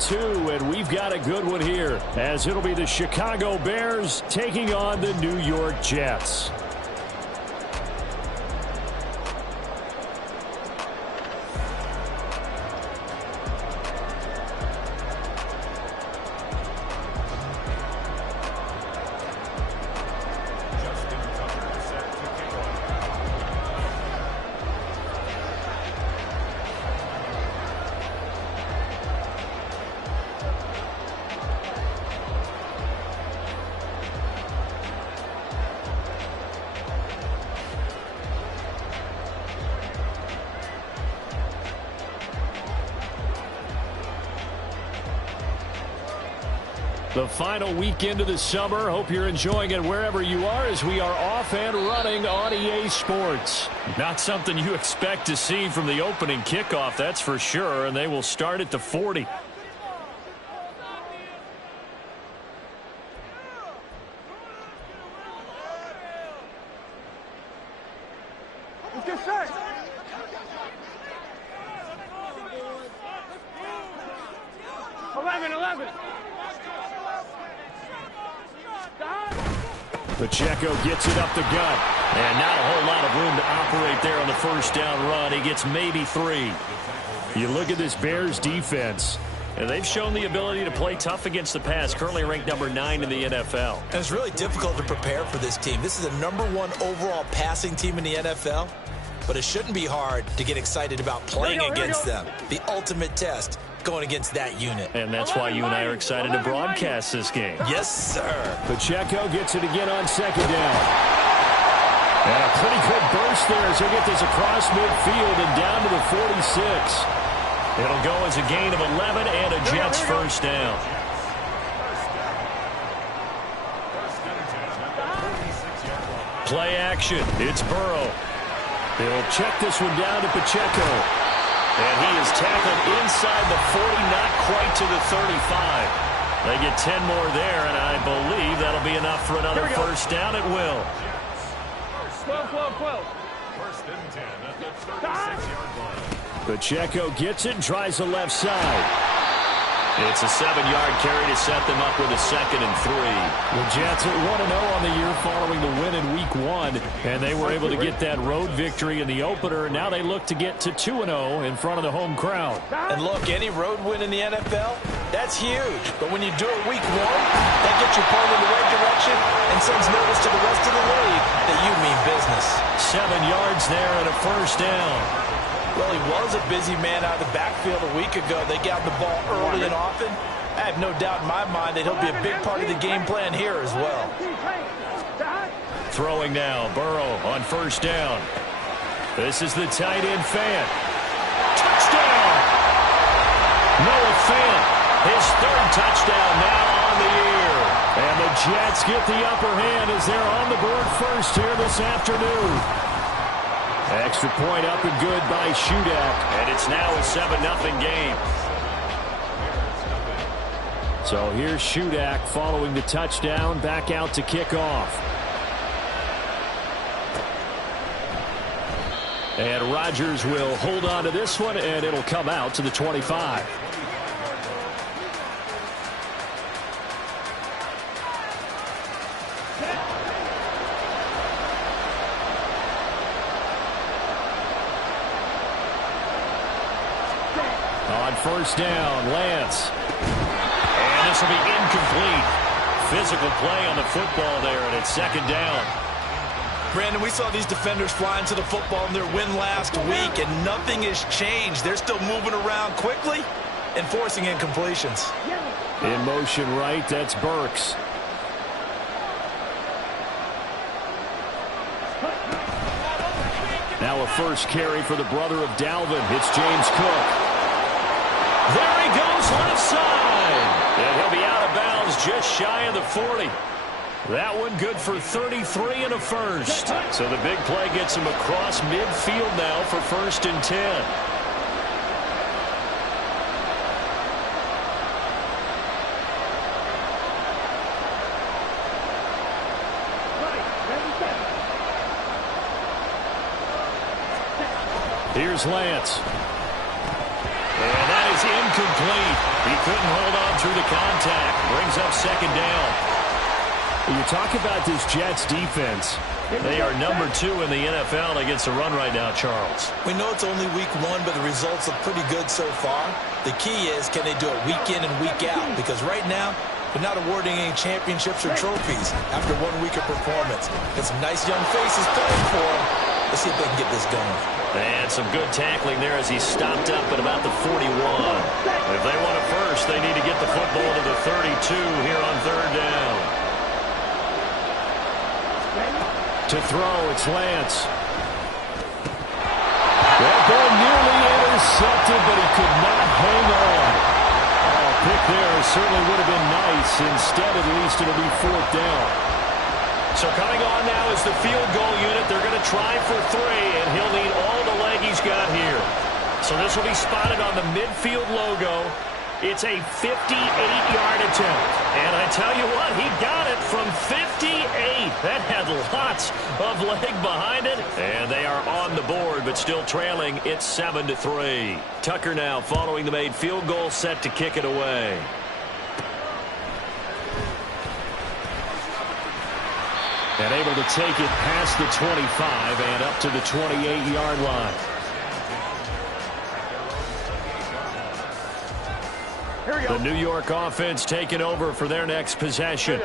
2, and we've got a good one here, as it'll be the Chicago Bears taking on the New York Jets. The final weekend of the summer. Hope you're enjoying it wherever you are, as we are off and running on EA Sports. Not something you expect to see from the opening kickoff, that's for sure, and they will start at the 40. Let's get set. Pacheco gets it up the gut. And not a whole lot of room to operate there on the first down run. He gets maybe 3. You look at this Bears defense, and they've shown the ability to play tough against the pass, currently ranked number 9 in the NFL. And it's really difficult to prepare for this team. This is a #1 overall passing team in the NFL, but it shouldn't be hard to get excited about playing against them. The ultimate test going against that unit. And that's why you and I are excited to broadcast this game. Yes, sir. Pacheco gets it again on second down. And a pretty good burst there as he'll get this across midfield and down to the 46. It'll go as a gain of 11 and a Jets first down. Play action. It's Burrow. He'll check this one down to Pacheco. And he is tackled inside the 40, not quite to the 35. They get 10 more there, and I believe that'll be enough for another first down. It will. 12. First and 10 at the 36-yard line. Pacheco gets it and tries the left side. It's a 7-yard carry to set them up with a 2nd and 3. The Jets are 1-0 on the year following the win in Week 1, and they were able to get that road victory in the opener. Now they look to get to 2-0 in front of the home crowd. And look, any road win in the NFL, that's huge. But when you do it Week 1, that gets your point in the right direction and sends notice to the rest of the league that you mean business. 7 yards there and a first down. Well, he was a busy man out of the backfield a week ago. They got the ball early and often. I have no doubt in my mind that he'll be a big part of the game plan here as well. Throwing now, Burrow on first down. This is the tight end Fant. Touchdown! Noah Fant, his 3rd touchdown now on the year. And the Jets get the upper hand as they're on the board first here this afternoon. Extra point up and good by Shudak. And it's now a 7-0 game. So here's Shudak following the touchdown, back out to kick off. And Rodgers will hold on to this one, and it'll come out to the 25. On first down, Lance. And this will be incomplete. Physical play on the football there, and it's 2nd down. Brandon, we saw these defenders fly into the football in their win last week, and nothing has changed. They're still moving around quickly and forcing incompletions. In motion right, that's Burks. Now a first carry for the brother of Dalvin. It's James Cook. There he goes, left side. And he'll be out of bounds just shy of the 40. That one good for 33 and a first. So the big play gets him across midfield now for 1st and 10. Here's Lance. And that is incomplete. He couldn't hold on through the contact. Brings up second down. You talk about this Jets defense. They are number 2 in the NFL against the run right now, Charles. We know it's only week 1, but the results look pretty good so far. The key is, can they do it week in and week out? Because right now, they're not awarding any championships or trophies after 1 week of performance. Got some nice young faces playing for them. Let's see if they can get this going. And some good tackling there as he stopped up at about the 41. If they want it first, they need to get the football to the 32 here on third down. To throw, it's Lance. That ball nearly intercepted, but he could not hang on. Oh, pick there certainly would have been nice. Instead, at least it'll be fourth down. So coming on now is the field goal unit. They're going to try for 3, and he'll need all the leg he's got here. So this will be spotted on the midfield logo. It's a 58-yard attempt. And I tell you what, he got it from 58. That had lots of leg behind it. And they are on the board, but still trailing. It's 7-3. Tucker now following the made field goal, set to kick it away. And able to take it past the 25 and up to the 28-yard line. The New York offense taking over for their next possession.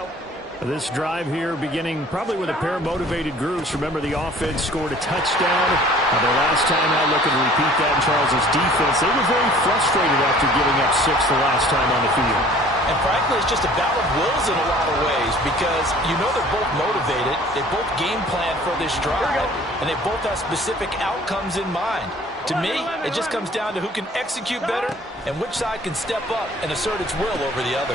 This drive here beginning probably with a pair of motivated groups. Remember, the offense scored a touchdown. Their last time out, looking to repeat that in Charles's defense. They were very frustrated after giving up 6 the last time on the field. And frankly, it's just a battle of wills in a lot of ways because you know they're both motivated. They both game plan for this drive, and they both have specific outcomes in mind. To me, it just comes down to who can execute better and which side can step up and assert its will over the other.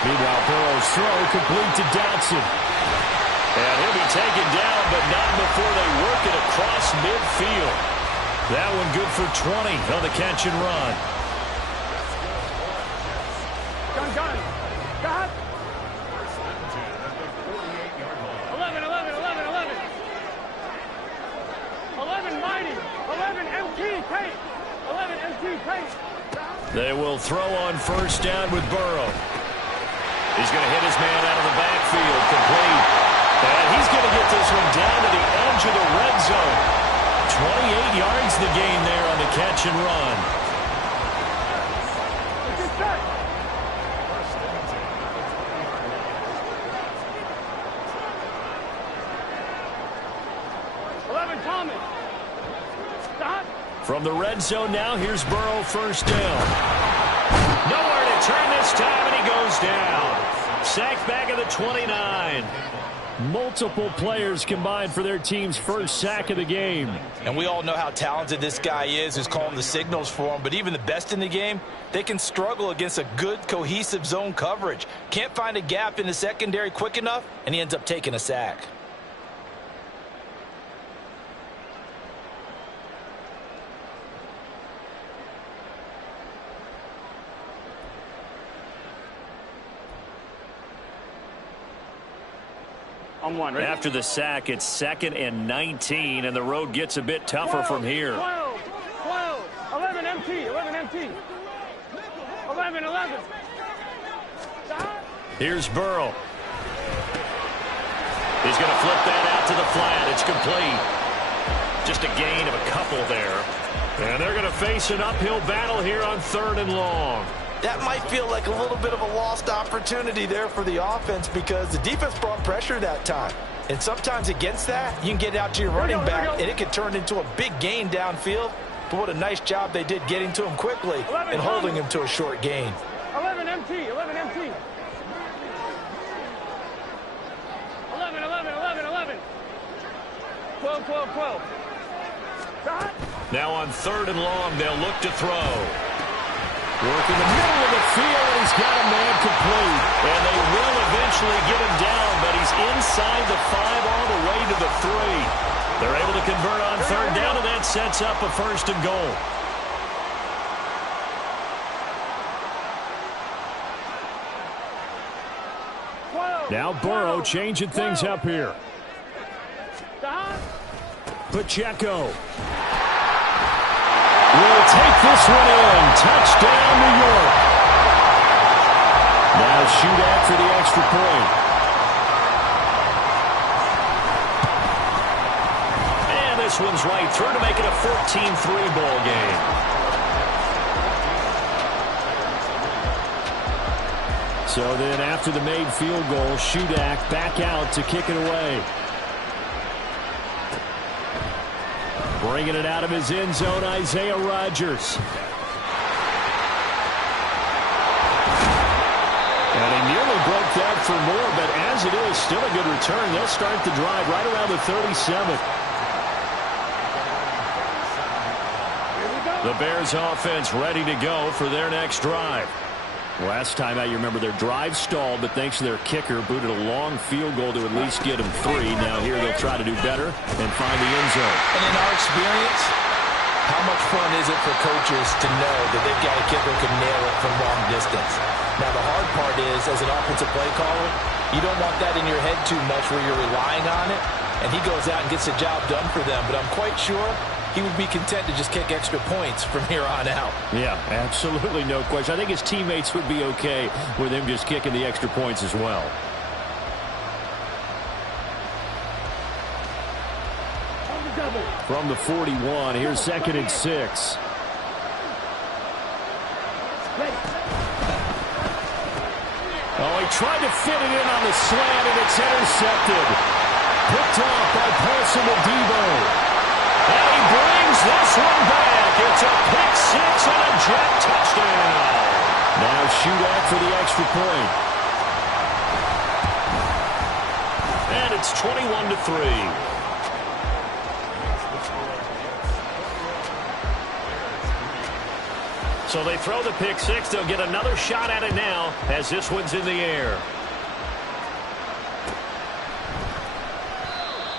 Meanwhile, Burrow's throw complete to Dotson. And he'll be taken down, but not before they work it across midfield. That one good for 20 on the catch and run. Gun. Got. 11. 11 mighty. 11 MT Tate. 11 MT Tate. They will throw on first down with Burrow. He's going to hit his man out of the backfield, complete. And he's going to get this one down to the edge of the red zone. 28 yards the gain there on the catch and run. From the red zone now, here's Burrow first down. Nowhere to turn this time, and he goes down. Sacked back at the 29. Multiple players combined for their team's first sack of the game. And we all know how talented this guy is who's calling the signals for him. But even the best in the game, they can struggle against a good, cohesive zone coverage. Can't find a gap in the secondary quick enough, and he ends up taking a sack. After the sack, it's 2nd and 19, and the road gets a bit tougher from here. 12. 11 MT. 11. Here's Burrow. He's going to flip that out to the flat. It's complete. Just a gain of a couple there. And they're going to face an uphill battle here on 3rd and long. That might feel like a little bit of a lost opportunity there for the offense because the defense brought pressure that time. And sometimes against that, you can get out to your running back, and it can turn into a big gain downfield. But what a nice job they did getting to him quickly and holding him to a short gain. 11 MT. 11. 12. Now on 3rd and long, they'll look to throw. Work in the middle of the field, and he's got a man complete. And they will eventually get him down, but he's inside the 5 all the way to the 3. They're able to convert on 3rd down, and that sets up a 1st and goal. Now Burrow changing things up here. Pacheco. will take this one in. Touchdown, New York. Now Shudak for the extra point. And this one's right through to make it a 14-3 ball game. So then after the made field goal, Shudak back out to kick it away. Bringing it out of his end zone, Isaiah Rodgers. And he nearly broke that for more, but as it is, still a good return. They'll start the drive right around the 37. The Bears offense ready to go for their next drive. Last time out, you remember their drive stalled, but thanks to their kicker, booted a long field goal to at least get them 3. Now here they'll try to do better and find the end zone. And in our experience, how much fun is it for coaches to know that they've got a kicker who can nail it from long distance? Now the hard part is, as an offensive play caller, you don't want that in your head too much where you're relying on it, and he goes out and gets the job done for them. But I'm quite sure he would be content to just kick extra points from here on out. Yeah, absolutely no question. I think his teammates would be okay with him just kicking the extra points as well. From the 41, here's 2nd and 6. Oh, he tried to fit it in on the slant, and it's intercepted. Picked off by Paulson Adebo. And he brings this one back. It's a pick-6 and a jet touchdown. Now Shudak for the extra point. And it's 21-3. So they throw the pick-6. They'll get another shot at it now as this one's in the air.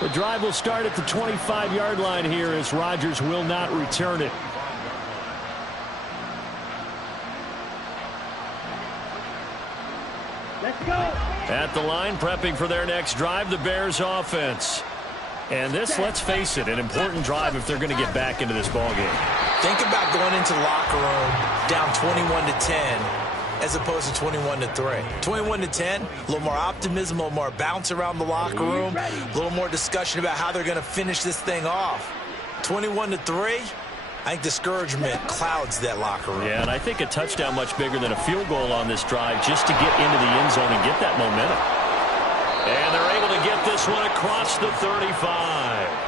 The drive will start at the 25-yard line here as Rodgers will not return it. Let's go. At the line, prepping for their next drive, the Bears offense. And this, let's face it, an important drive if they're going to get back into this ballgame. Think about going into the locker room down 21-10 as opposed to 21-3. 21-10, a little more optimism, a little more bounce around the locker room, a little more discussion about how they're going to finish this thing off. 21-3, I think discouragement clouds that locker room. Yeah, and I think a touchdown much bigger than a field goal on this drive just to get into the end zone and get that momentum. And they're able to get this one across the 35.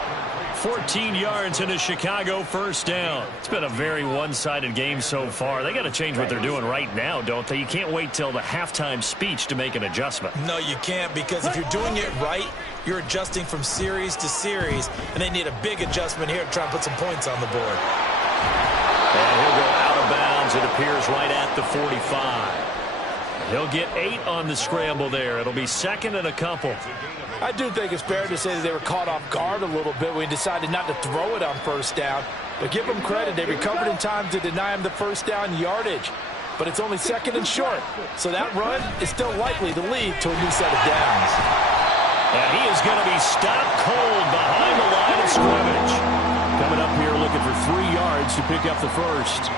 14 yards and a Chicago first down. It's been a very one-sided game so far. They got to change what they're doing right now, don't they? You can't wait till the halftime speech to make an adjustment. No, you can't, because if you're doing it right, you're adjusting from series to series, and they need a big adjustment here to try and put some points on the board. And he'll go out of bounds. It appears right at the 45. He'll get 8 on the scramble there. It'll be 2nd and a couple. I do think it's fair to say that they were caught off guard a little bit when he decided not to throw it on first down. But give them credit. They recovered in time to deny him the first down yardage. But it's only 2nd and short. So that run is still likely to lead to a new set of downs. And he is going to be stopped cold behind the line of scrimmage. Coming up here looking for 3 yards to pick up the first.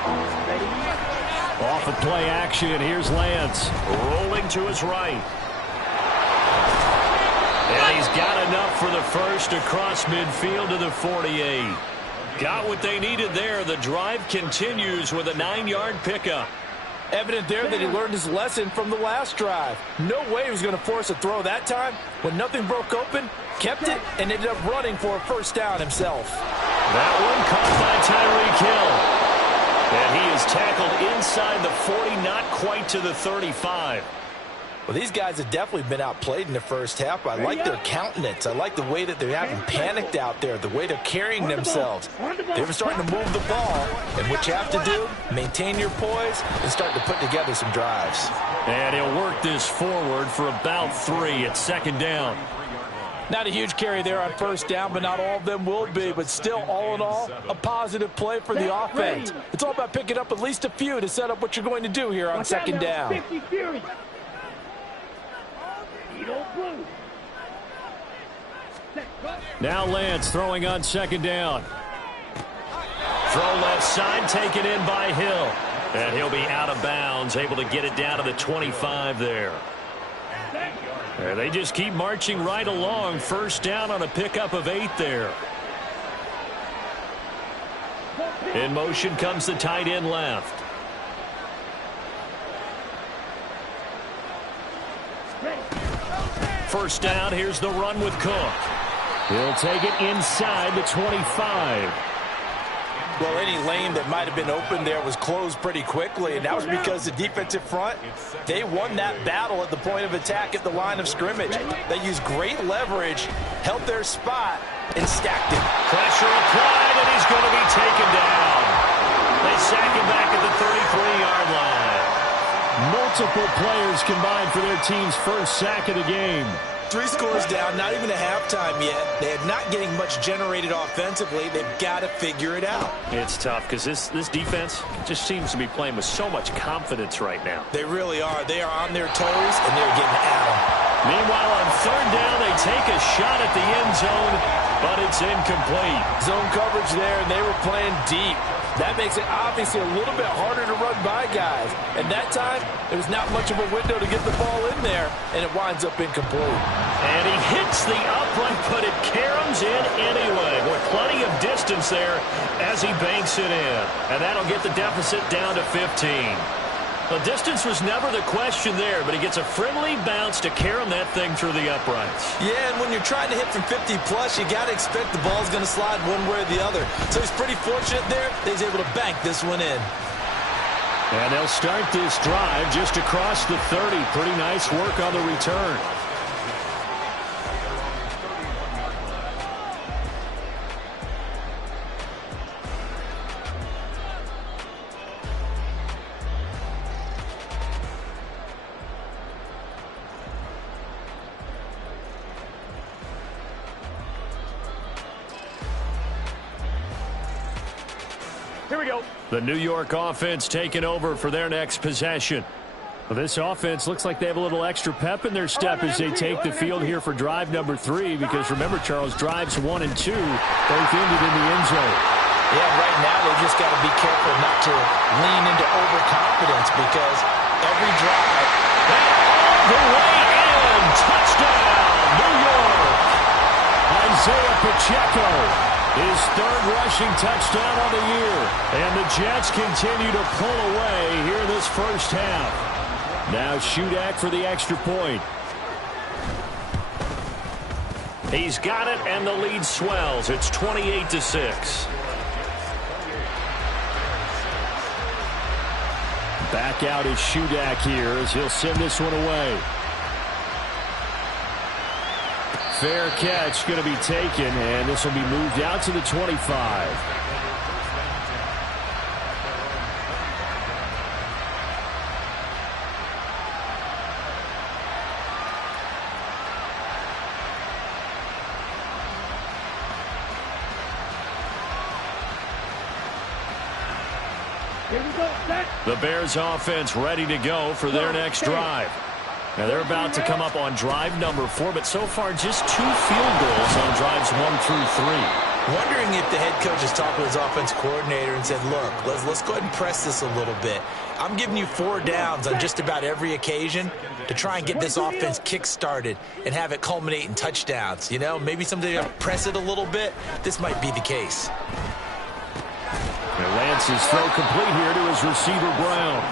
Off of play action, here's Lance. Rolling to his right. And he's got enough for the first across midfield to the 48. Got what they needed there. The drive continues with a 9-yard pickup. Evident there that he learned his lesson from the last drive. No way he was going to force a throw that time. When nothing broke open, kept it, and ended up running for a first down himself. That one caught by Tyreek Hill. And he is tackled inside the 40, not quite to the 35. Well, these guys have definitely been outplayed in the first half. I like their countenance. I like the way that they haven't panicked out there, the way they're carrying themselves. They were starting to move the ball, and what you have to do, maintain your poise and start to put together some drives. And he'll work this forward for about 3 at 2nd down. Not a huge carry there on first down, but not all of them will be. But still, all in all, a positive play for the offense. It's all about picking up at least a few to set up what you're going to do here on 2nd down. Now Lance throwing on 2nd down. Throw left side, taken in by Hill. And he'll be out of bounds, able to get it down to the 25 there. And they just keep marching right along. First down on a pickup of 8 there. In motion comes the tight end left. First down, here's the run with Cook. He'll take it inside the 25. Well, any lane that might have been open there was closed pretty quickly, and that was because the defensive front, they won that battle at the point of attack at the line of scrimmage. They used great leverage, held their spot, and stacked it. Pressure applied, and he's going to be taken down. They sack him back at the 33-yard line. Multiple players combined for their team's first sack of the game. 3 scores down, not even a halftime yet. They are not getting much generated offensively. They've got to figure it out. It's tough because this defense just seems to be playing with so much confidence right now. They really are. They are on their toes, and they're getting at them. Meanwhile, on third down, they take a shot at the end zone, but it's incomplete. Zone coverage there, and they were playing deep. That makes it obviously a little bit harder to run by guys. And that time, there was not much of a window to get the ball in there, and it winds up incomplete. And he hits the upright, but it caroms in anyway. With plenty of distance there as he banks it in. And that'll get the deficit down to 15. The distance was never the question there, but he gets a friendly bounce to carom that thing through the uprights. Yeah, and when you're trying to hit from 50-plus, you got to expect the ball's going to slide one way or the other. So he's pretty fortunate there that he's able to bank this one in. And they'll start this drive just across the 30. Pretty nice work on the return. Here we go. The New York offense taking over for their next possession. Well, this offense looks like they have a little extra pep in their step as they take the field here for drive number 3, because remember, Charles, drives 1 and 2 both ended in the end zone. Yeah, right now they just got to be careful not to lean into overconfidence, because every drive... All the way in! Touchdown, New York! Isaiah Pacheco, his 3rd rushing touchdown on the year. And the Jets continue to pull away here this first half. Now Shudak for the extra point. He's got it, and the lead swells. It's 28-6. Back out is Shudak here as he'll send this one away. Fair catch going to be taken, and this will be moved out to the 25. Here we go. Set. The Bears offense ready to go for their next drive. Now they're about to come up on drive number 4, but so far just 2 field goals on drives 1 through 3. Wondering if the head coach has talked with his offense coordinator and said, look, let's go ahead and press this a little bit. I'm giving you 4 downs on just about every occasion to try and get this offense kick-started and have it culminate in touchdowns. You know, maybe someday you press it a little bit. This might be the case. And Lance's throw complete here to his receiver, Brown.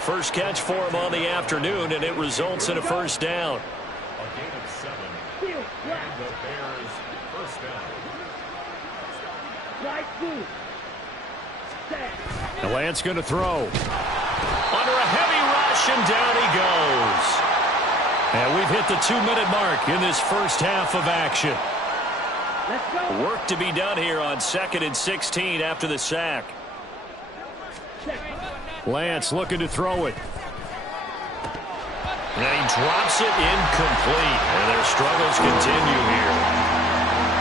First catch for him on the afternoon, and it results in a first down. A gain of 7. And the Bears first down. Right two. Set. And Lance going to throw. Under a heavy rush, and down he goes. And we've hit the 2-minute mark in this first half of action. Let's go. Work to be done here on 2nd and 16 after the sack. Lance looking to throw it. And he drops it incomplete. And their struggles continue here.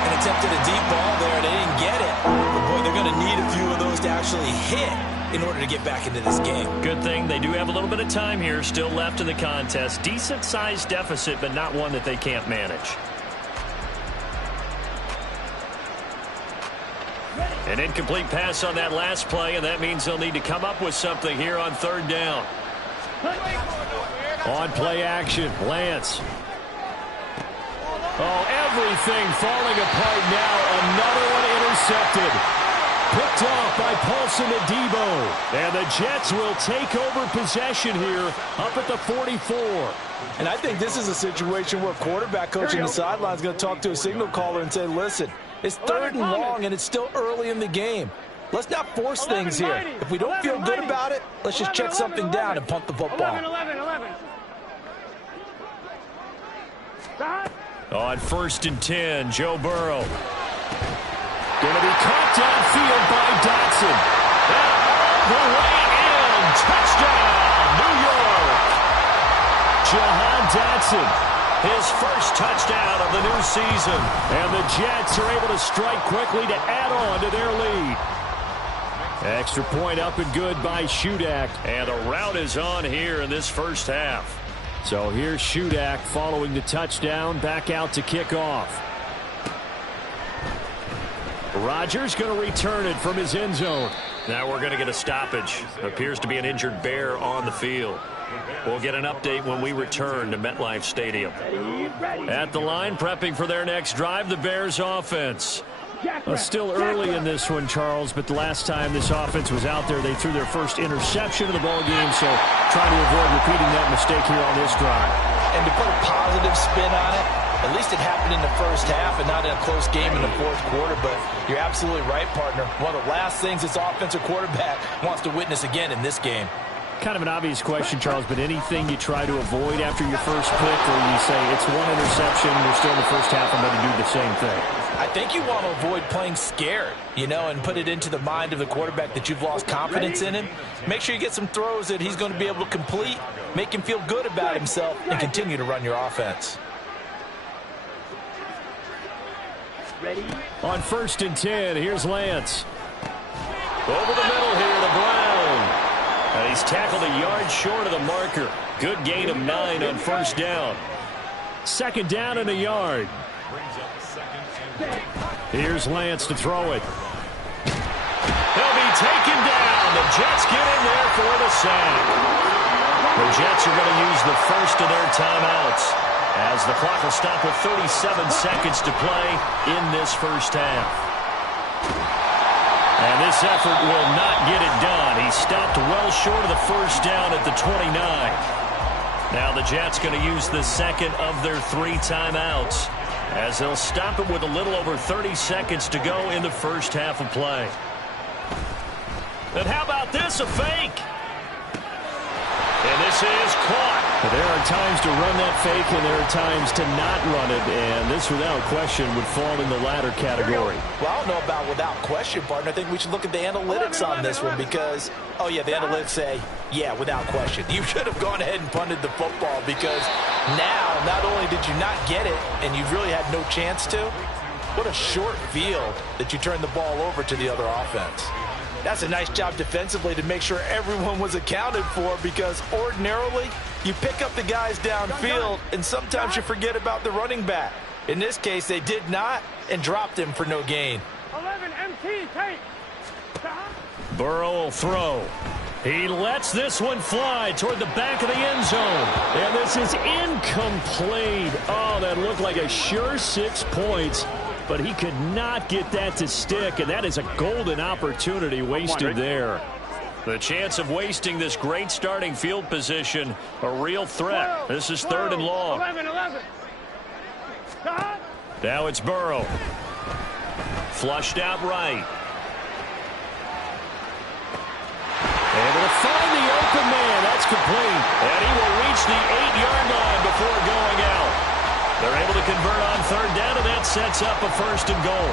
And attempted a deep ball there. They didn't get it. But, boy, they're going to need a few of those to actually hit in order to get back into this game. Good thing they do have a little bit of time here still left in the contest. Decent-sized deficit, but not one that they can't manage. Ready. An incomplete pass on that last play, and that means they'll need to come up with something here on third down. On play action, Lance. Oh, everything falling apart now. Another one intercepted. Picked off by Paulson Adebo. And the Jets will take over possession here up at the 44. And I think this is a situation where quarterback coach on the sideline is going to talk to a signal caller and say, listen, it's third and long, and it's still early in the game. Let's not force things here. If we don't feel good about it, let's just check something down and punt the football. 11. On 1st and 10, Joe Burrow. Going to be caught downfield by Dotson. And all the way in. Touchdown, New York. Jahan Dotson, his first touchdown of the new season. And the Jets are able to strike quickly to add on to their lead. Extra point up and good by Shudak. And the route is on here in this first half. So here's Shudak following the touchdown, back out to kick off. Rodgers going to return it from his end zone. Now we're going to get a stoppage. Appears to be an injured Bear on the field. We'll get an update when we return to MetLife Stadium. At the line, prepping for their next drive, the Bears offense. Still early in this one, Charles, but the last time this offense was out there, they threw their first interception of the ball game, so trying to avoid repeating that mistake here on this drive. And to put a positive spin on it, at least it happened in the first half and not in a close game in the fourth quarter, but you're absolutely right, partner. One of the last things this offensive quarterback wants to witness again in this game. Kind of an obvious question, Charles, but anything you try to avoid after your first pick, or you say it's one interception, we're still in the first half, I'm going to do the same thing? I think you want to avoid playing scared, and put it into the mind of the quarterback that you've lost confidence in him. Make sure you get some throws that he's going to be able to complete, make him feel good about himself, and continue to run your offense. Ready? On 1st and 10, here's Lance. Over the middle here to Brown. He's tackled a yard short of the marker. Good gain of 9 on first down. Second down and a yard. Here's Lance to throw it. He'll be taken down. The Jets get in there for the sack. The Jets are going to use the first of their timeouts, as the clock will stop with 37 seconds to play in this first half. And this effort will not get it done. He stopped well short of the first down at the 29. Now the Jets going to use the second of their 3 timeouts, as they'll stop it with a little over 30 seconds to go in the first half of play. And how about this, a fake? And this is caught. There are times to run that fake, and there are times to not run it, and this, without question, would fall in the latter category. Well, I don't know about without question, partner. I think we should look at the analytics on this one because, the analytics say, yeah, without question. You should have gone ahead and punted the football because now, not only did you not get it, and you really had no chance to, what a short field that you turned the ball over to the other offense. That's a nice job defensively to make sure everyone was accounted for, because ordinarily you pick up the guys downfield and sometimes you forget about the running back. In this case, they did not and dropped him for no gain. 11 MT, take. Burrow will throw. He lets this one fly toward the back of the end zone. And this is incomplete. Oh, that looked like a sure 6 points. But he could not get that to stick, and that is a golden opportunity wasted there. The chance of wasting this great starting field position, a real threat. This is 3rd and long. 11. Now it's Burrow. Flushed out right. Able to find the open man. That's complete. And he will reach the 8-yard line before going out. They're able to convert on 3rd down, and that sets up a 1st and goal.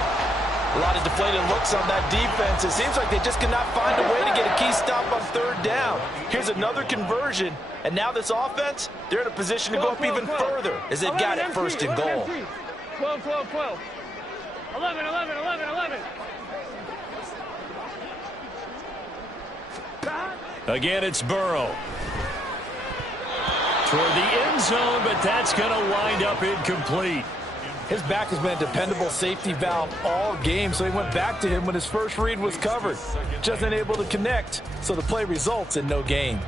A lot of deflated looks on that defense. It seems like they just cannot find a way to get a key stop on 3rd down. Here's another conversion, and now this offense, they're in a position to go up even further as they've got it 1st and goal. 12. 11. Again, it's Burrow. Toward the end zone, but that's going to wind up incomplete. His back has been a dependable safety valve all game, so he went back to him when his first read was covered. Just unable to connect, so the play results in no gain.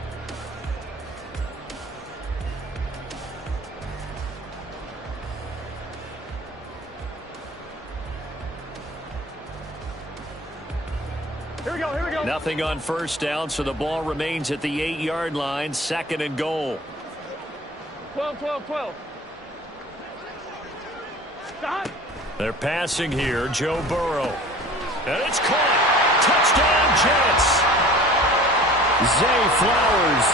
Here we go, here we go. Nothing on first down, so the ball remains at the 8-yard line, 2nd and goal. 12, 12, 12. Stop. They're passing here, Joe Burrow. And it's caught. Touchdown, Jets. Zay Flowers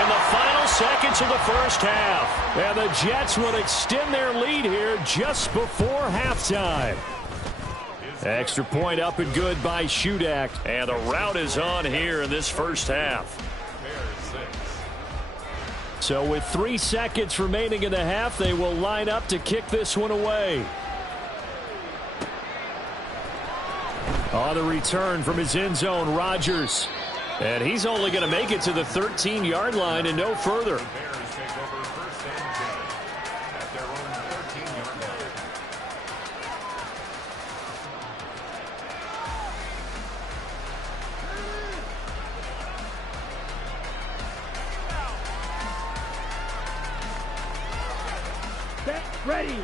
in the final seconds of the first half. And the Jets will extend their lead here just before halftime. Extra point up and good by Shudak. And the route is on here in this first half. So with 3 seconds remaining in the half, they will line up to kick this one away. On the return from his end zone, Rodgers. And he's only going to make it to the 13-yard line and no further. Ready.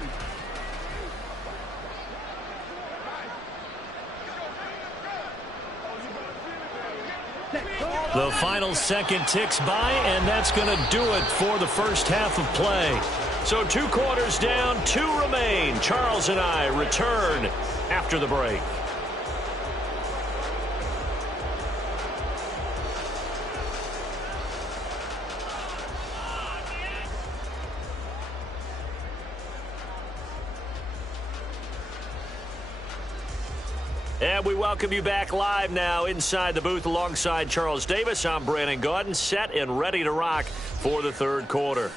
The final second ticks by, and that's going to do it for the first half of play. So 2 quarters down, 2 remain. Charles and I return after the break. And we welcome you back live now inside the booth alongside Charles Davis. I'm Brandon Gaudin, set and ready to rock for the 3rd quarter.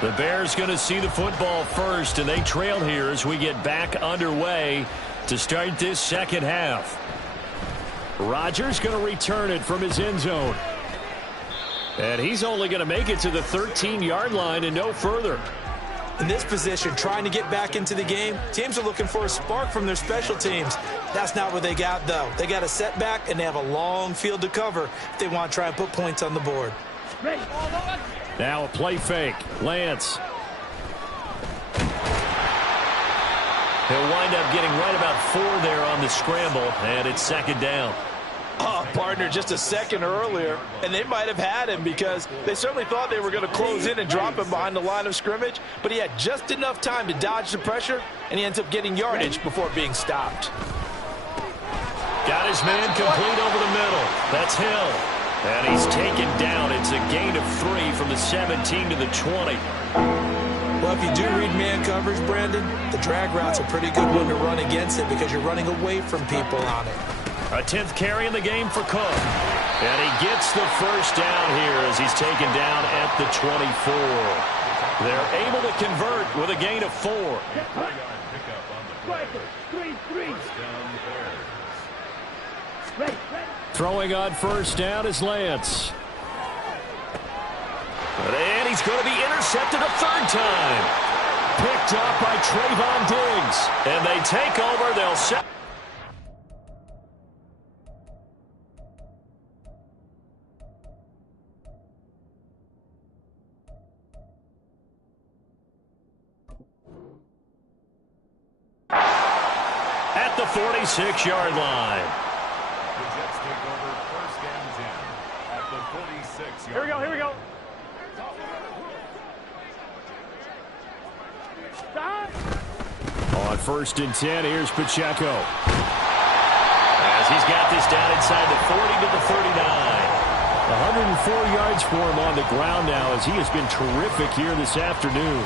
The Bears going to see the football first, and they trail here as we get back underway to start this second half. Rodgers going to return it from his end zone. And he's only going to make it to the 13-yard line and no further. In this position, trying to get back into the game, teams are looking for a spark from their special teams. That's not what they got, though. They got a setback, and they have a long field to cover if they want to try and put points on the board. Now a play fake. Lance. He'll wind up getting right about 4 there on the scramble, and it's 2nd down. Oh, partner, just a second earlier, and they might have had him because they certainly thought they were going to close in and drop him behind the line of scrimmage, but he had just enough time to dodge the pressure, and he ends up getting yardage before being stopped. Got his man complete over the middle. That's Hill. And he's taken down. It's a gain of 3 from the 17 to the 20. Well, if you do read man coverage, Brandon, the drag route's a pretty good one to run against it because you're running away from people on it. A 10th carry in the game for Cook. And he gets the first down here as he's taken down at the 24. They're able to convert with a gain of 4. Throwing on first down is Lance. And he's going to be intercepted a 3rd time. Picked up by Trayvon Diggs. And they take over. They'll set. At the 46-yard line. The Jets take over 1st and 10 at the 46-yard line. Here we go, here we go. Stop. On 1st and 10, here's Pacheco. As he's got this down inside the 40 to the 39. 104 yards for him on the ground now as he has been terrific here this afternoon.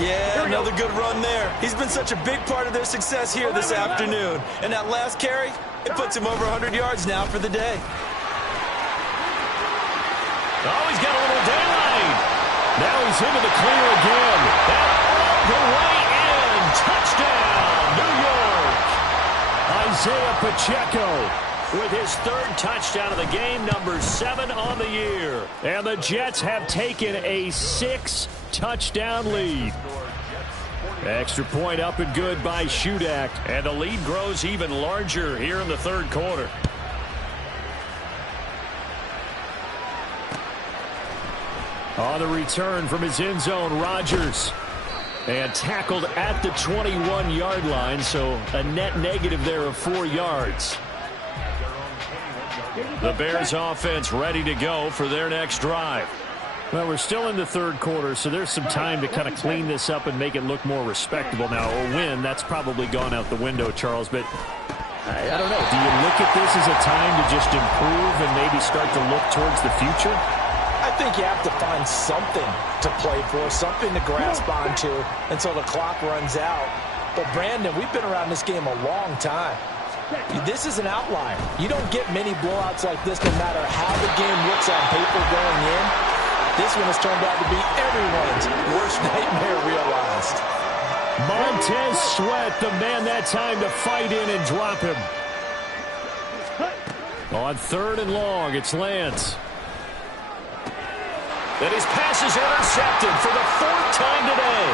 Yeah, another good run there. He's been such a big part of their success here this afternoon. And that last carry, it puts him over 100 yards now for the day. Oh, he's got a little daylight. Now he's into the clear again. And all the way in. Touchdown, New York. Isaiah Pacheco with his third touchdown of the game, number 7 on the year. And the Jets have taken a 6-touchdown lead. Extra point up and good by Shudak. And the lead grows even larger here in the third quarter. On the return from his end zone, Rodgers. And tackled at the 21-yard line, so a net negative there of 4 yards. The Bears offense ready to go for their next drive. Well, we're still in the third quarter, so there's some time to kind of clean this up and make it look more respectable. Now, a win, that's probably gone out the window, Charles, but I don't know. Do you look at this as a time to just improve and maybe start to look towards the future? I think you have to find something to play for, something to grasp onto until the clock runs out. But, Brandon, we've been around this game a long time. This is an outlier. You don't get many blowouts like this no matter how the game looks on paper going in. This one has turned out to be everyone's worst nightmare realized. Montez Sweat, the man that time to fight in and drop him. On 3rd and long, it's Lance. And his pass is intercepted for the 4th time today.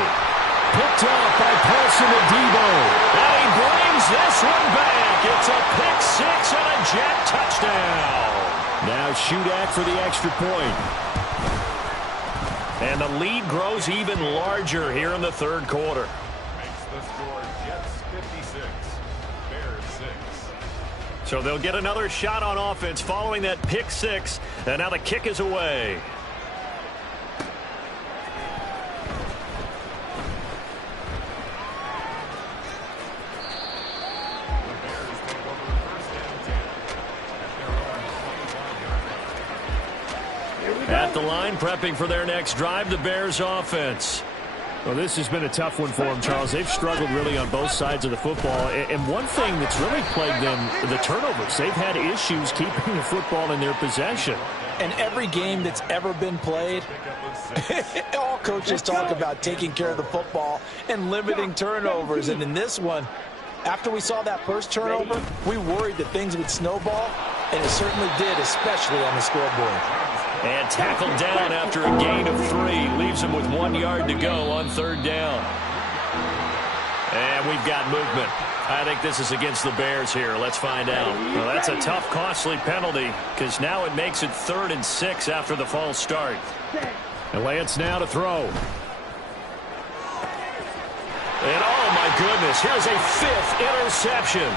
Picked up by Paulson Adebo. And he brings this one back. It's a pick-6 and a Jet touchdown. Now Shudak for the extra point. And the lead grows even larger here in the third quarter. Makes the score Jets 56, Bears 6. So they'll get another shot on offense following that pick-6. And now the kick is away. At the line, prepping for their next drive, the Bears offense. Well, this has been a tough one for them, Charles. They've struggled really on both sides of the football. And one thing that's really plagued them, the turnovers. They've had issues keeping the football in their possession. And every game that's ever been played, all coaches talk about taking care of the football and limiting turnovers. And in this one, after we saw that first turnover, we worried that things would snowball, and it certainly did, especially on the scoreboard. And tackled down after a gain of 3. Leaves him with 1 yard to go on 3rd down. And we've got movement. I think this is against the Bears here. Let's find out. Well, that's a tough, costly penalty because now it makes it 3rd and 6 after the false start. And Lance now to throw. And oh my goodness, here's a 5th interception.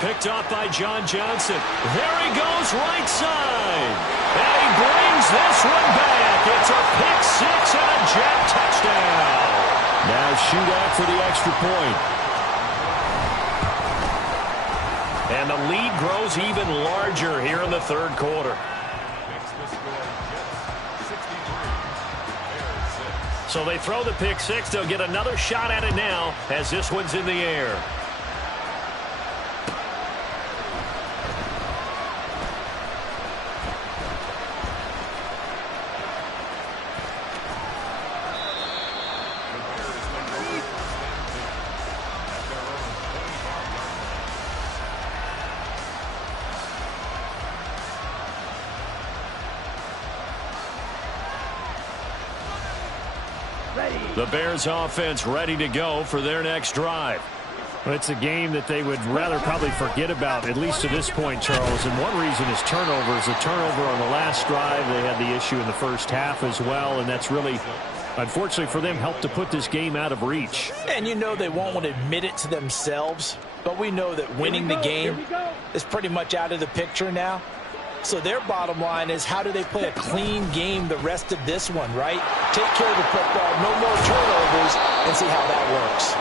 Picked off by John Johnson. There he goes right side. And he brings this one back. It's a pick-6 and a Jet touchdown. Now Shudak for the extra point. And the lead grows even larger here in the third quarter. Makes the score Jets 63, Bears 6. So they throw the pick-6. They'll get another shot at it now as this one's in the air. The Bears offense ready to go for their next drive. Well, it's a game that they would rather probably forget about, at least to this point, Charles. And one reason is turnovers. A turnover on the last drive. They had the issue in the first half as well, and that's really, unfortunately for them, helped to put this game out of reach. And you know they won't want to admit it to themselves, but we know that winning the game is pretty much out of the picture now. So their bottom line is, how do they play a clean game the rest of this one, right? Take care of the football, no more turnovers, and see how that works.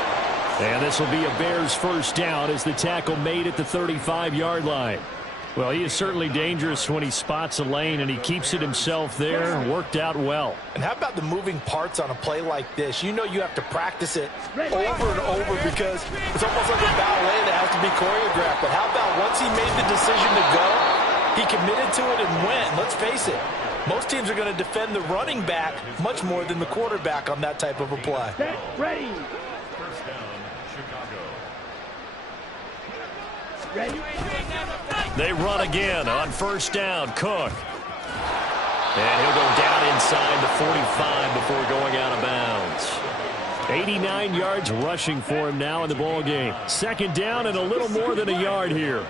And this will be a Bears first down as the tackle made at the 35-yard line. Well, he is certainly dangerous when he spots a lane, and he keeps it himself there. Worked out well. And how about the moving parts on a play like this? You know you have to practice it over and over because it's almost like a ballet that has to be choreographed. But how about once he made the decision to go, he committed to it and went. Let's face it, most teams are going to defend the running back much more than the quarterback on that type of a play. Ready. First down, Chicago. Ready. They run again on first down. Cook. And he'll go down inside the 45 before going out of bounds. 89 yards rushing for him now in the ball game. Second down and a little more than a yard here.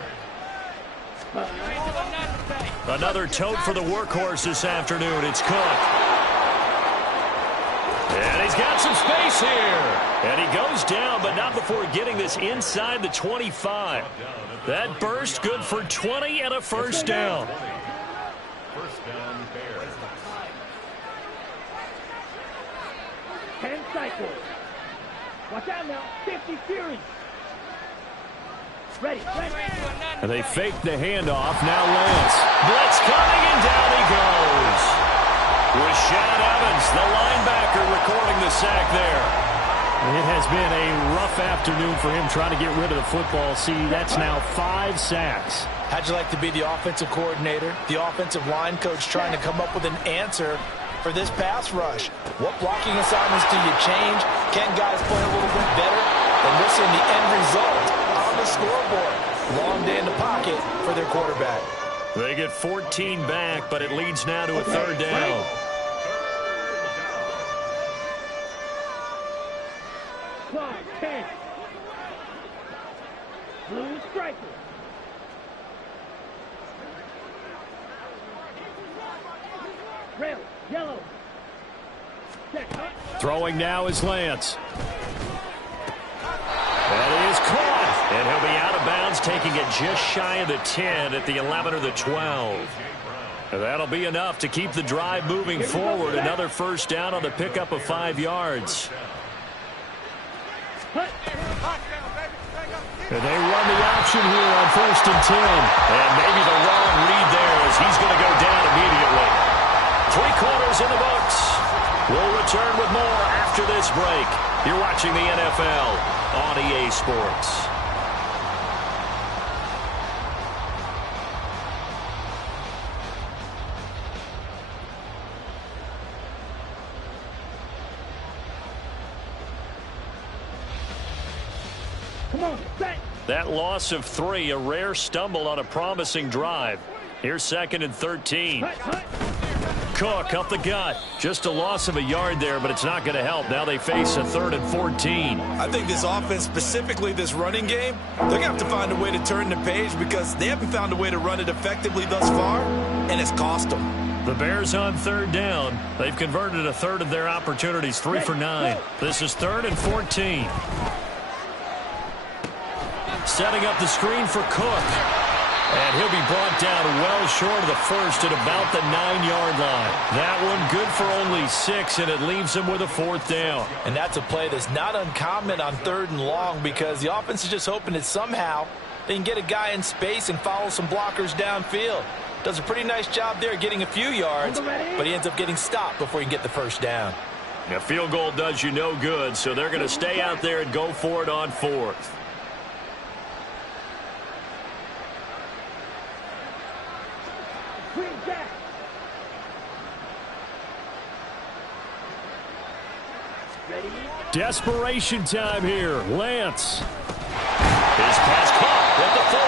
Another tote for the workhorse this afternoon. It's Cook. And he's got some space here. And he goes down, but not before getting this inside the 25. That burst good for 20 and a first down. First down, Bears. 10 cycles. Watch out now. 50 series. Ready. And they fake the handoff. Now Lance. Blitz coming, and down he goes. Rashad Evans, the linebacker, recording the sack there. It has been a rough afternoon for him trying to get rid of the football. See, that's now 5 sacks. How'd you like to be the offensive coordinator, the offensive line coach trying to come up with an answer for this pass rush? What blocking assignments do you change? Can guys play a little bit better? And we're seeing the end result on the scoreboard. Long day in the pocket for their quarterback. They get 14 back, but it leads now to a third down. Clock, 10. Blue striker. Red, yellow. Check. Throwing now is Lance. That is caught. And he'll be out of bounds, taking it just shy of the 10 at the 11 or the 12. And that'll be enough to keep the drive moving forward. Another first down on the pickup of 5 yards. And they run the option here on first and 10. And maybe the wrong read there as he's going to go down immediately. 3 quarters in the books. We'll return with more after this break. You're watching the NFL on EA Sports. Come on, set. That loss of 3, a rare stumble on a promising drive. Here's 2nd and 13. Cook up the gut. Just a loss of a yard there, but it's not going to help. Now they face a 3rd and 14. I think this offense, specifically this running game, they're going to have to find a way to turn the page because they haven't found a way to run it effectively thus far, and it's cost them. The Bears on 3rd down. They've converted a 1/3 of their opportunities, 3 for 9. This is 3rd and 14. Setting up the screen for Cook. And he'll be brought down well short of the first at about the 9-yard line. That one good for only 6, and it leaves him with a 4th down. And that's a play that's not uncommon on 3rd and long because the offense is just hoping that somehow they can get a guy in space and follow some blockers downfield. Does a pretty nice job there getting a few yards, but he ends up getting stopped before he can get the first down. A field goal does you no good, so they're going to stay out there and go for it on 4th. Desperation time here. Lance. His pass caught at the 4.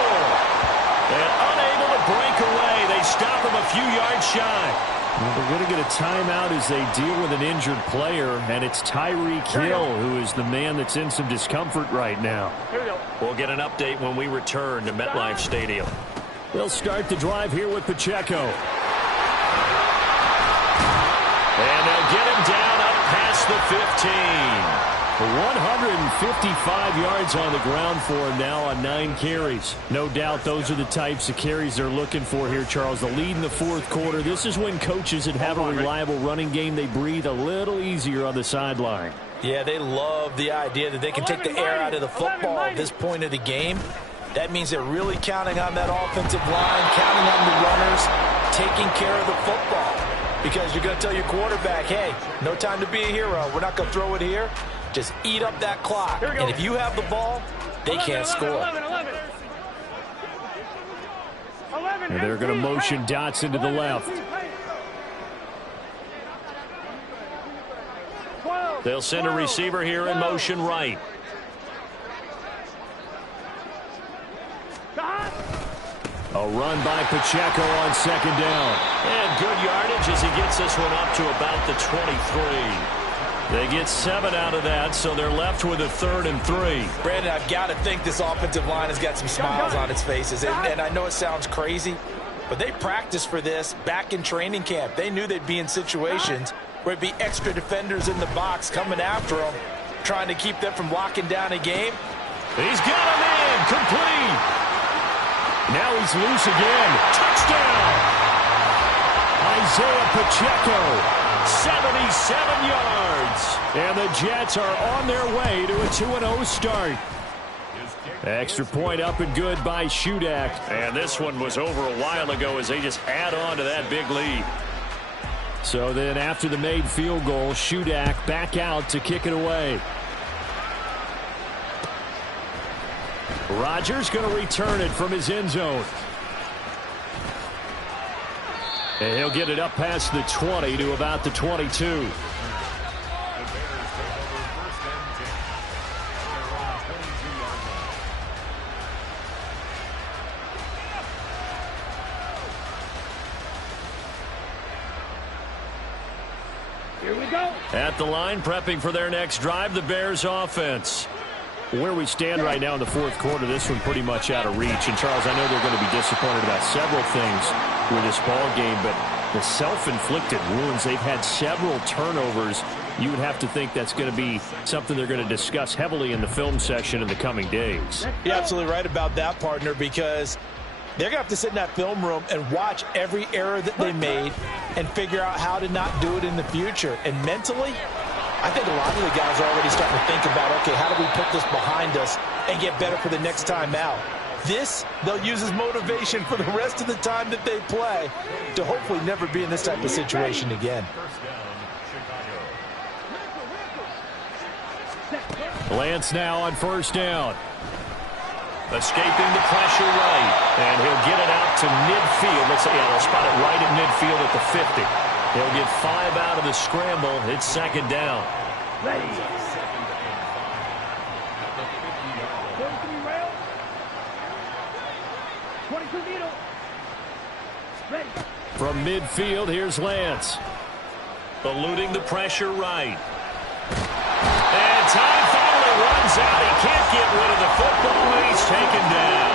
And unable to break away. They stop him a few yards shy. Well, they're going to get a timeout as they deal with an injured player, and it's Tyreek Hill who is the man that's in some discomfort right now. Here we go. We'll get an update when we return to MetLife Stadium. They'll start the drive here with Pacheco. And they'll get him down up past the 15. 155 yards on the ground for him now on 9 carries. No doubt those are the types of carries they're looking for here, Charles. The lead in the 4th quarter. This is when coaches that have a reliable running game, they breathe a little easier on the sideline. Yeah, they love the idea that they can take the air out of the football at this point of the game. That means they're really counting on that offensive line, counting on the runners, taking care of the football. Because you're going to tell your quarterback, hey, no time to be a hero. We're not going to throw it here. Just eat up that clock. And if you have the ball, they can't score. And they're going to motion Dotson to the left. They'll send a receiver here in motion A run by Pacheco on second down. And good yardage as he gets this one up to about the 23. They get 7 out of that, so they're left with a 3rd and 3. Brandon, I've got to think this offensive line has got some smiles on its faces. And I know it sounds crazy, but they practiced for this back in training camp. They knew they'd be in situations where it'd be extra defenders in the box coming after them, trying to keep them from locking down a game. He's got him in. Complete. Now he's loose again. Touchdown. Isaiah Pacheco. 77 yards. And the Jets are on their way to a 2-0 start. Extra point up and good by Shudak. And this one was over a while ago as they just add on to that big lead. So then after the made field goal, Shudak back out to kick it away. Rodgers going to return it from his end zone. And he'll get it up past the 20 to about the 22. Here we go. At the line, prepping for their next drive, the Bears offense. Where we stand right now in the fourth quarter, this one pretty much out of reach. And, Charles, I know they're going to be disappointed about several things with this ball game, but the self-inflicted wounds, they've had several turnovers. You would have to think that's going to be something they're going to discuss heavily in the film section in the coming days. You're absolutely right about that, partner, because they're going to have to sit in that film room and watch every error that they made and figure out how to not do it in the future. And mentally, I think a lot of the guys are already starting to think about, okay, how do we put this behind us and get better for the next time out? This, they'll use as motivation for the rest of the time that they play to hopefully never be in this type of situation again. Lance now on first down. Escaping the pressure right. And he'll get it out to midfield. They'll spot it right at midfield at the 50. He'll get 5 out of the scramble. It's second down. Ready. 43 rail. 22 needle. Ready. From midfield, here's Lance. Eluding the pressure right. And time finally runs out. He can't get rid of the football, and he's taken down.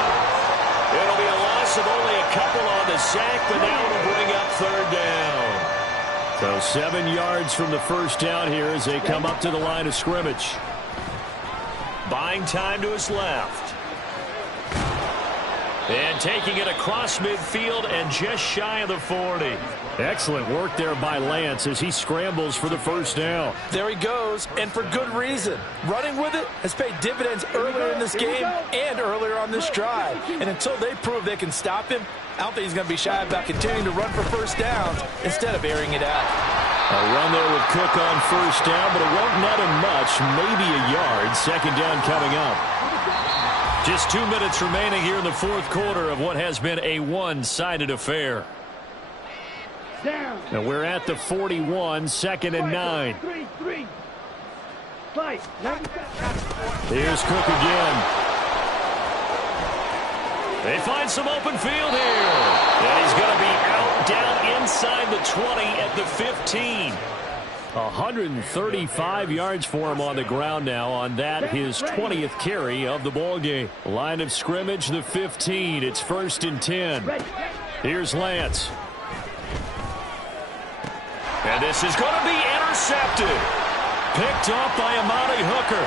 It'll be a loss of only a couple on the sack, but now it'll bring up third down. So 7 yards from the first down here as they come up to the line of scrimmage. Buying time to his left. And taking it across midfield and just shy of the 40. Excellent work there by Lance as he scrambles for the first down. There he goes, and for good reason. Running with it has paid dividends earlier in this game and earlier on this drive. And until they prove they can stop him, I don't think he's going to be shy about continuing to run for first downs instead of airing it out. A run there with Cook on first down, but it won't net him much, maybe a yard. Second down coming up. Just 2 minutes remaining here in the fourth quarter of what has been a one-sided affair. Down. And we're at the 41, second and 9. 3. Fight. Here's Cook again. They find some open field here. And he's going to be out down inside the 20 at the 15. 135 yards for him on the ground now on that, his 20th carry of the ball game. Line of scrimmage, the 15. It's 1st and 10. Here's Lance. And this is going to be intercepted. Picked off by Amani Hooker.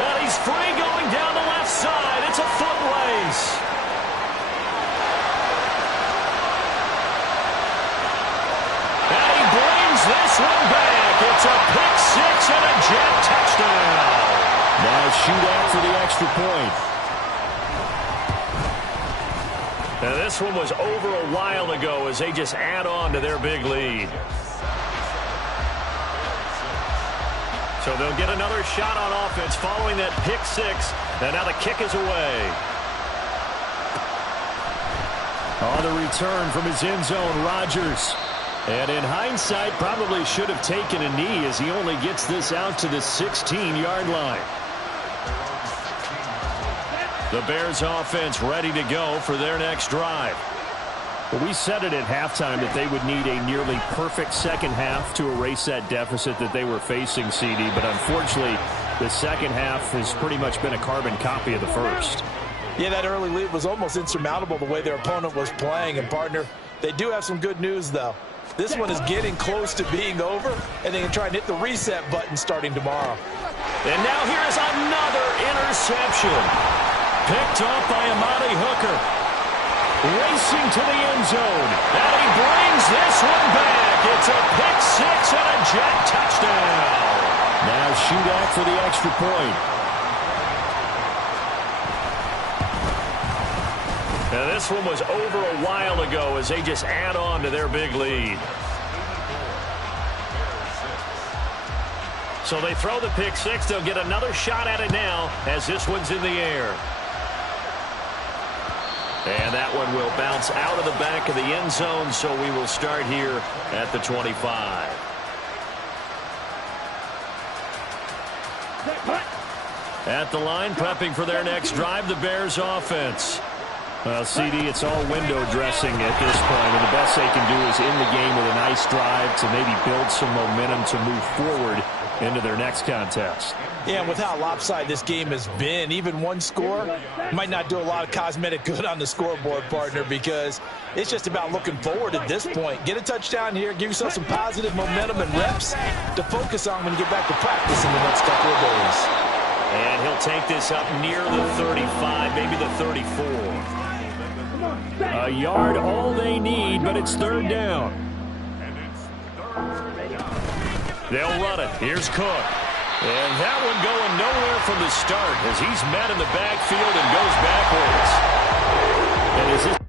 And he's free going down the left side. It's a foot race. And he brings this one back. It's a pick six and a Jet touchdown. Now shoot out for the extra point. Now this one was over a while ago as they just add on to their big lead. So they'll get another shot on offense following that pick six. And now the kick is away. On the return from his end zone, Rodgers. And in hindsight, probably should have taken a knee as he only gets this out to the 16-yard line. The Bears offense ready to go for their next drive. Well, we said it at halftime that they would need a nearly perfect second half to erase that deficit that they were facing, CD. But unfortunately, the second half has pretty much been a carbon copy of the first. Yeah, that early lead was almost insurmountable the way their opponent was playing. And, partner, they do have some good news, though. This one is getting close to being over, and they can try and hit the reset button starting tomorrow. And now here's another interception. Picked off by Amani Hooker. Racing to the end zone. And he brings this one back. It's a pick six and a jet touchdown. Now shootout for the extra point. Now this one was over a while ago as they just add on to their big lead. So they throw the pick six. They'll get another shot at it now as this one's in the air. And that one will bounce out of the back of the end zone, so we will start here at the 25. At the line, prepping for their next drive, the Bears offense. Well, CD, it's all window dressing at this point, and the best they can do is in the game with a nice drive to maybe build some momentum to move forward into their next contest. Yeah, and with how lopsided this game has been, even one score might not do a lot of cosmetic good on the scoreboard, partner, because it's just about looking forward at this point. Get a touchdown here, give yourself some positive momentum and reps to focus on when you get back to practice in the next couple of days. And he'll take this up near the 35, maybe the 34. A yard all they need, but it's third down. They'll run it. Here's Cook. And that one going nowhere from the start as he's met in the backfield and goes backwards. And is this